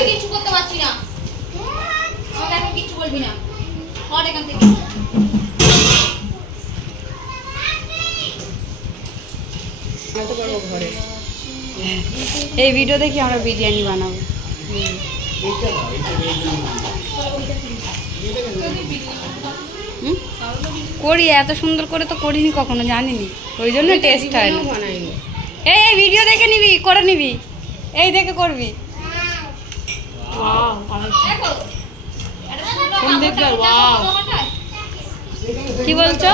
আমি কিছু করতে পারছি না। আমাকে এখন কিছু বলবি না, হট এখান থেকে। এই ভিডিও দেখি আমরা বিরিয়ানি বানাবো। করি, এত সুন্দর করে তো করিনি কখনো, জানিনি, ওই জন্য টেস্ট হয় না। এই ভিডিও দেখে নিবি, করে নিবি, এই দেখে করবি। কি বলছো?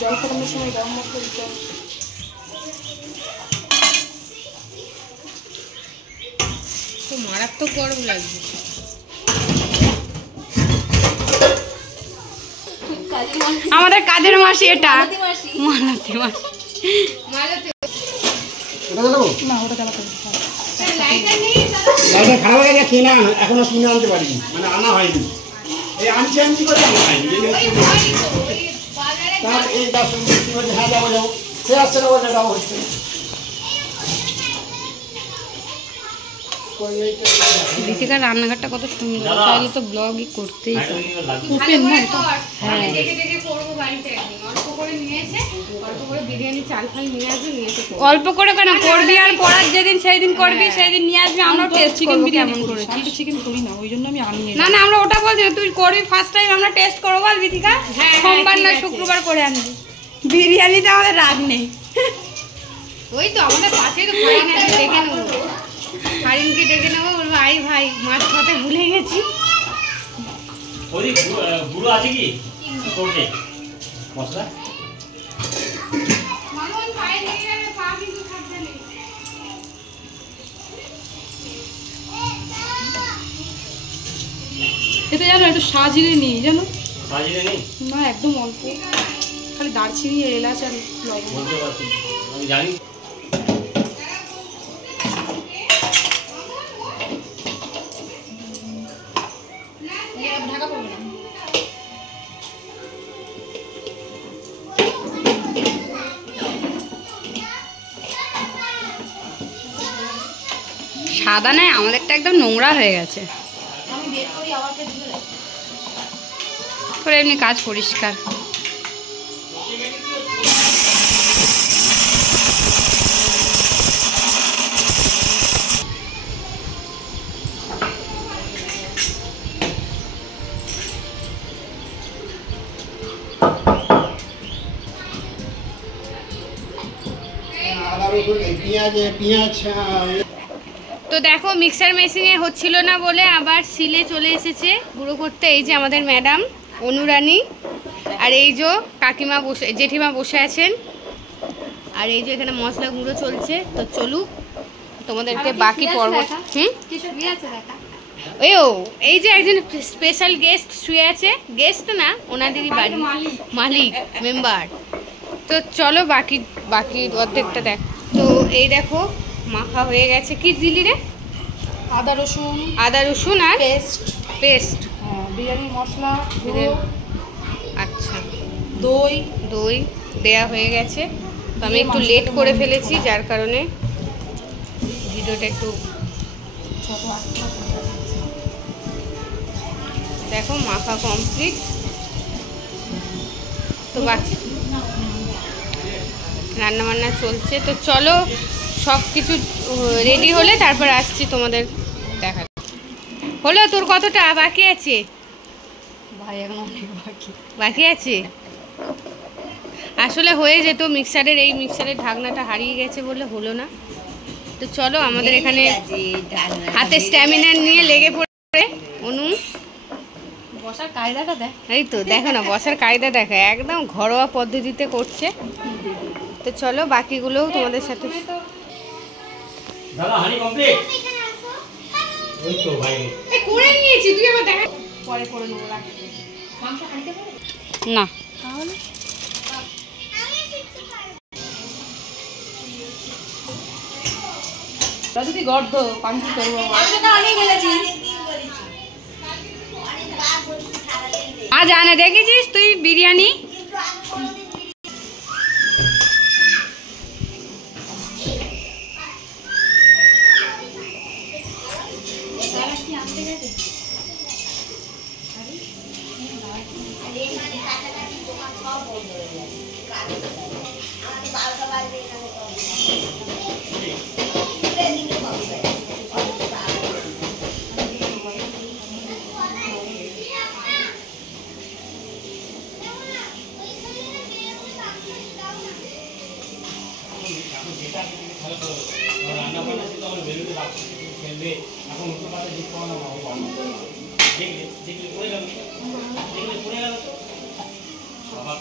জল ফোটানোর সময় গরম মশলা দিতে হবে। তো মারাত্মক গরম লাগবে। আমাদের কাজের মাসি এটা, মালতী মাসি। খারাপ হয়ে গেছে, কিনে আনো, এখনো কিনে আনতে পারিনি, মানে আনা হয়নি। এই আনছি করে আনা হয়নি। এই 10 বছর হ্যাঁ যাবো যাবো, সে আসছে না বলে যাবো হচ্ছে। ঋতিকার রান্নাঘরটা কত সুন্দর, তাহলে তো ব্লগই করতেই পারে। হ্যাঁ, অল্প করে কেন করবি, আর পড়ার যেদিন সেই দিন করবি, সেই দিন নিয়ে আসবি, আমরা টেস্ট করবো কেমন করেছিস। চিকেন করি না, ওই জন্য আমি আনি না না, আমরা ওটা বলছি না, তুই করবি ফার্স্ট টাইম, আমরা টেস্ট করবো। বল ঋতিকা, সোমবার না শুক্রবার করে আনবি। বিরিয়ানিতে আমাদের রাগ নেই। ওই তো আমাদের পাশে তো ফারিন আছে, ডেকে নেবো, ফারিনকে ডেকে নেবো, বলবো আই ভাই মাছ খেতে ভুলে গেছি। গুঁড়ো আছে কি করতে মশলা? এতে জানো একটু সাজিয়ে নিই, জানো সাজিয়ে নেই না, একদম অল্প, খালি দারচিনি এলাচ আর লবণ। বলতে পারছি, আমি জানি। ঢাকা পড়বে না। সাদা নয়, আমাদেরটা একদম নোংরা হয়ে গেছে। আমি বের করি আবার ধুয়ে। তোর এমনি কাজ পরিষ্কার। তো দেখো মিক্সার মেশিনে হচ্ছিল না বলে আবার সিলে চলে এসেছে গুঁড়ো করতে। এই যে আমাদের ম্যাডাম অনুরানী, আর এই যে কাকিমা বসে, জেঠিমা বসে আছেন, আর এই যে এখানে মশলা গুঁড়ো চলছে। তো চলুক তোমাদেরকে বাকি পর্ব। এই যে একজন স্পেশাল গেস্ট শুয়ে আছে, গেস্ট না ওনাদেরই বাড়ি মালিক মেম্বার। তো চলো বাকি অর্ধেকটা দেখ। তো এই দেখো মাখা হয়ে গেছে। কি দিলি রে? আদা রসুন আর পেস্ট, বিরিয়ানি মশলা, আচ্ছা দই দেয়া হয়ে গেছে। তো আমি একটু লেট করে ফেলেছি, যার কারণে ভিডিওটা একটু দেখো মাখা কমপ্লিট। তো বাকি রান্নাবান্না চলছে। তো চলো সব কিছু রেডি হলে তারপর আসছি তোমাদের দেখা। হলো তোর কতটা বাকি আছে? ভাই এখন অনেক বাকি আছে। আসলে হয়ে যেত, এই মিক্সারের ঢাকনাটা হারিয়ে গেছে বলে হলো না। তো চলো আমাদের এখানে হাতে স্ট্যামিনা নিয়ে লেগে পড়ে অনু। বসার কায়দাটা দেখ, এই তো দেখো না, বসার কায়দা দেখো, একদম ঘরোয়া পদ্ধতিতে করছে। তো চলো বাকিগুলোও তোমাদের সাথে। দাদা হানি কমপ্লিট? ওই তো ভাই এই করে নিয়েছি, তুই আবার দেখা পরে করে নেবো। মাংস হাঁড়িতে পড়ে না তাহলে যদি গর্দ আমি কি করবো? জানে দেখেছিস তুই বিরিয়ানি রান্না বান্না সেটা আমার বেলুনে রাখতে ফেলবে এখন উল্টো পাতা দিতে পারো না দেখলে দেখলে পড়ে গেল দেখলে পড়ে গেল তো বাবা